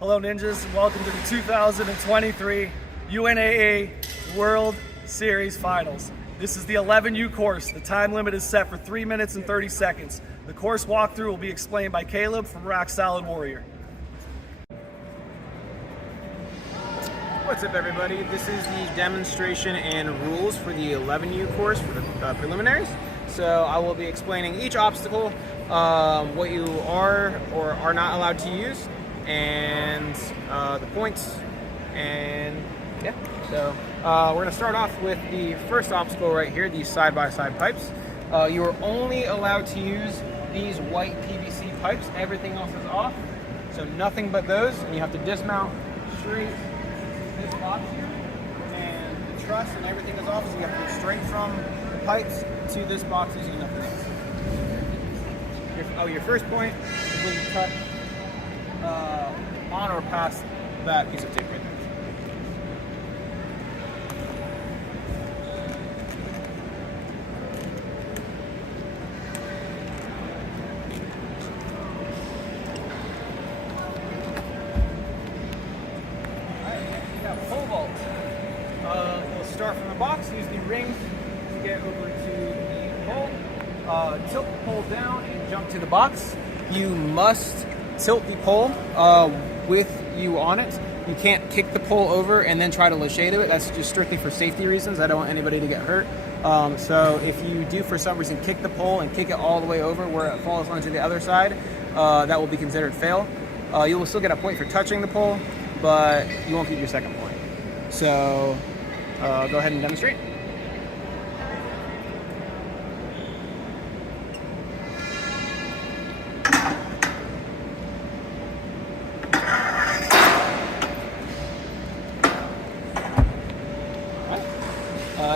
Hello Ninjas, and welcome to the 2023 UNAA World Series Finals. This is the 11U course. The time limit is set for 3 minutes and 30 seconds. The course walkthrough will be explained by Caleb from Rock Solid Warrior. What's up everybody? This is the demonstration and rules for the 11U course for the preliminaries. So I will be explaining each obstacle, what you are or are not allowed to use, and the points, and yeah. So we're going to start off with the first obstacle right here, these side-by-side pipes. You are only allowed to use these white PVC pipes. Everything else is off, so nothing but those, and you have to dismount straight this box here, and the truss and everything is off, so you have to go straight from the pipes to this box using nothing else. Your first point is when you cut on or past that piece of tape right there. Pole vault. We'll start from the box, use the rings to get over to the pole. Tilt the pole down and jump to the box. You must tilt the pole with you on it. You can't kick the pole over and then try to lachey to it. That's just strictly for safety reasons. I don't want anybody to get hurt. So if you do for some reason kick the pole and kick it all the way over where it falls onto the other side, that will be considered fail. You will still get a point for touching the pole, but you won't get your second point. So go ahead and demonstrate.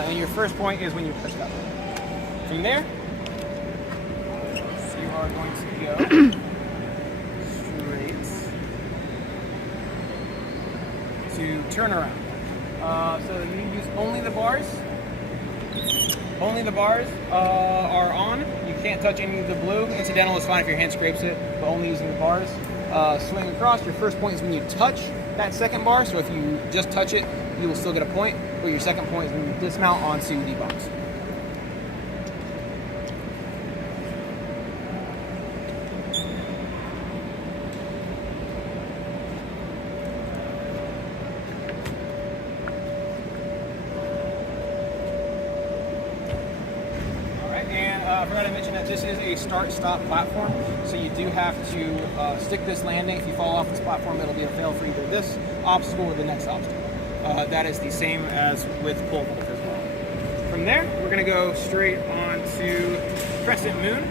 And your first point is when you push that one. From there, so you are going to go straight to turn around. So you use only the bars. Only the bars are on. You can't touch any of the blue. Incidental is fine if your hand scrapes it, but only using the bars. Swing across. Your first point is when you touch that second bar. So if you just touch it, you will still get a point. But your second point is when you dismount onto the box. I forgot to mention that this is a start-stop platform, so you do have to stick this landing. If you fall off this platform, it'll be a fail for either this obstacle or the next obstacle. That is the same as with pole vault as well. From there, we're going to go straight on to Crescent Moon.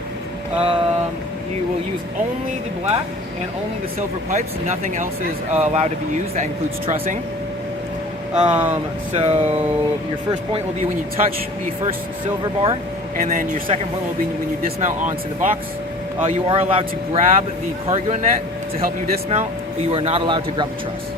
You will use only the black and only the silver pipes. Nothing else is allowed to be used. That includes trussing. So your first point will be when you touch the first silver bar, and then your second point will be when you dismount onto the box. You are allowed to grab the cargo net to help you dismount, but you are not allowed to grab the truss.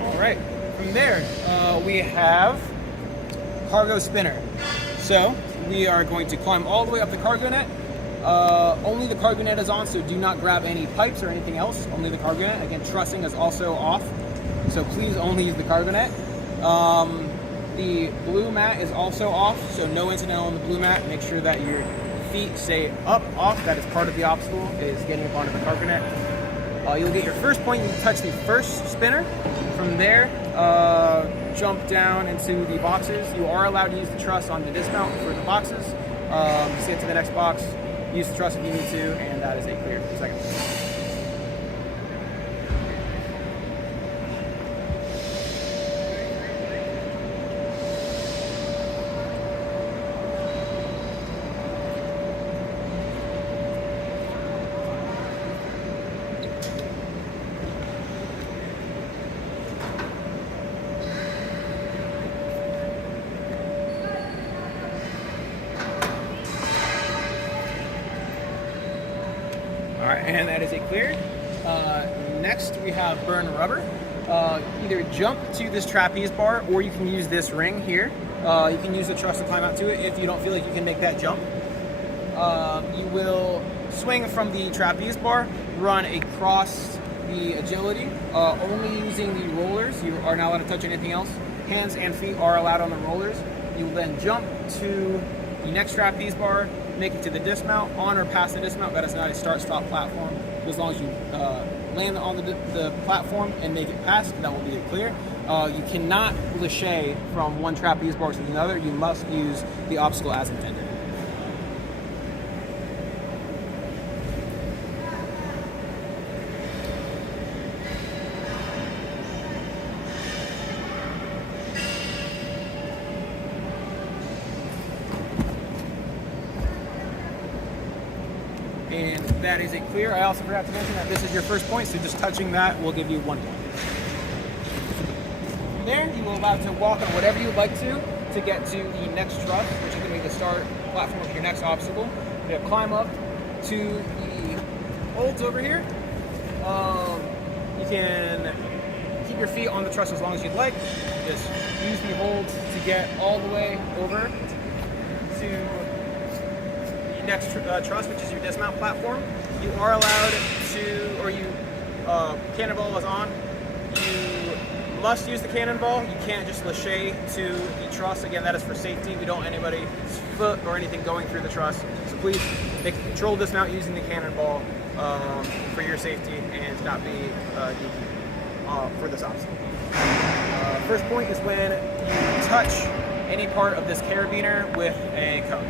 All right, from there we have cargo spinner. So we are going to climb all the way up the cargo net. Only the cargo net is on, so do not grab any pipes or anything else. Only the cargo net. Again, trussing is also off, so please only use the cargo net. The blue mat is also off, so no incidental on the blue mat. Make sure that your feet stay up, off. That is part of the obstacle, is getting up onto the cargo net. You'll get your first point. You touch the first spinner. From there, jump down into the boxes. You are allowed to use the truss on the dismount for the boxes. Just get to the next box, use the truss if you need to, and that is a clear second. All right, and that is a clear. Next, we have burn rubber. Either jump to this trapeze bar, or you can use this ring here. You can use the truss to climb out to it if you don't feel like you can make that jump. You will swing from the trapeze bar, run across the agility, only using the rollers. You are not allowed to touch anything else. Hands and feet are allowed on the rollers. You will then jump to the next trapeze bar, make it to the dismount, on or past the dismount. That is not a start-stop platform. As long as you land on the platform and make it past, that will be clear. You cannot lâcher from one trapeze bar to another. You must use the obstacle as intended. And that is a clear. I also forgot to mention that this is your first point, so just touching that will give you 1 point. From there, you will allow to walk on whatever you would like to get to the next truss, which is going to be the start platform of your next obstacle. You're going to climb up to the holds over here. You can keep your feet on the truss as long as you'd like. Just use the holds to get all the way over to next truss, which is your dismount platform. You are allowed to, or cannonball is on. You must use the cannonball. You can't just lâcher to the truss. Again, that is for safety. We don't want anybody's foot or anything going through the truss. So please make a controlled dismount using the cannonball for your safety and not be DQ for this obstacle. First point is when you touch any part of this carabiner with a cone.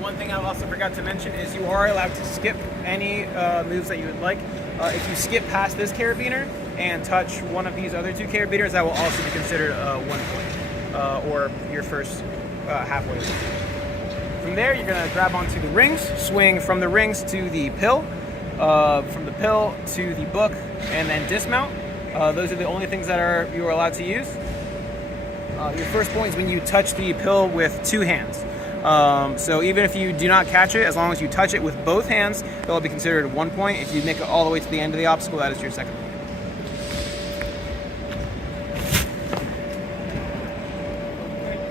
One thing I also forgot to mention is you are allowed to skip any moves that you would like. If you skip past this carabiner and touch one of these other 2 carabiners, that will also be considered 1 point, or your first halfway. From there, you're going to grab onto the rings, swing from the rings to the pill, from the pill to the book, and then dismount. Those are the only things that you are allowed to use. Your first point is when you touch the pill with 2 hands. So even if you do not catch it, as long as you touch it with both hands, that will be considered 1 point. If you make it all the way to the end of the obstacle, that is your second point.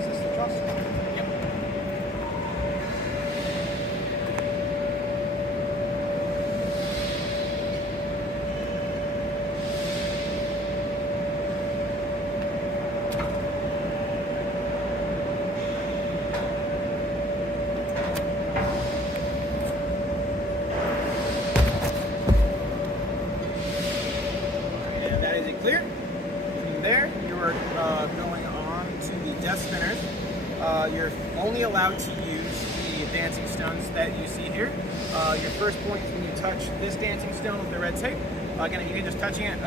Is this the truss? Yep. Clear. From there, you are going on to the desk spinners. You're only allowed to use the dancing stones that you see here. Your first point is when you touch this dancing stone with the red tape. Again, even just touching it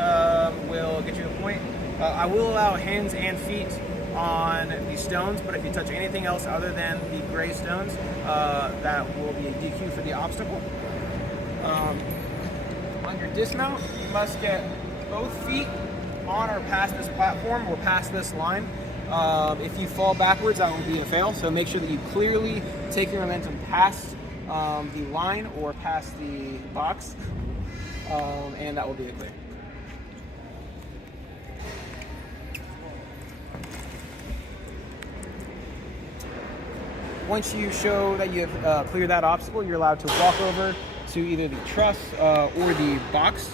will get you a point. I will allow hands and feet on the stones, but if you touch anything else other than the gray stones, that will be a DQ for the obstacle. On your dismount, you must get both feet on or past this platform or past this line. If you fall backwards, that will be a fail. So make sure that you clearly take your momentum past the line or past the box, and that will be a clear. Once you show that you have cleared that obstacle, you're allowed to walk over to either the truss or the box.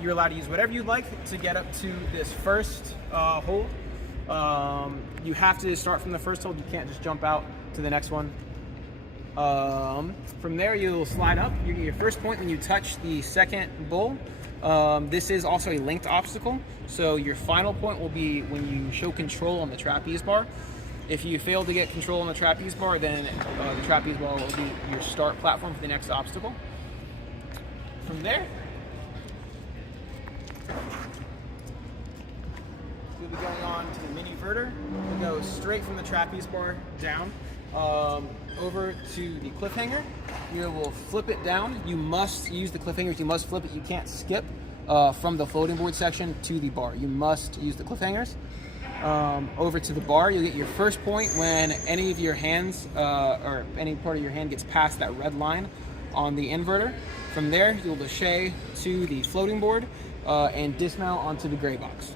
You're allowed to use whatever you'd like to get up to this first hold. You have to start from the first hold. You can't just jump out to the next one. From there, you'll slide up. You get your first point when you touch the second bull. This is also a linked obstacle, so your final point will be when you show control on the trapeze bar. If you fail to get control on the trapeze bar, then the trapeze bar will be your start platform for the next obstacle. From there, you'll be going on to the mini inverter. You'll go straight from the trapeze bar down over to the cliffhanger. You will flip it down. You must use the cliffhangers. You must flip it. You can't skip from the floating board section to the bar. You must use the cliffhangers. Over to the bar, you'll get your first point when any of your hands or any part of your hand gets past that red line on the inverter. From there, you'll lâcher to the floating board and dismount onto the gray box.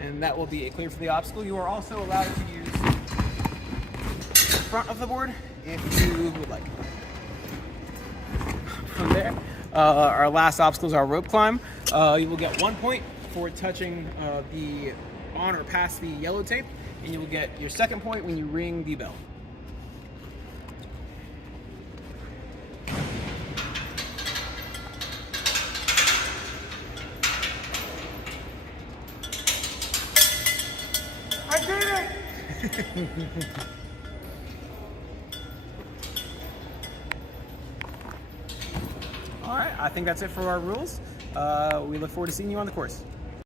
And that will be a clear for the obstacle. You are also allowed to use the front of the board if you would like. From there, our last obstacle is our rope climb. You will get 1 point for touching the on or past the yellow tape, and you will get your second point when you ring the bell. I did it! All right, I think that's it for our rules. We look forward to seeing you on the course.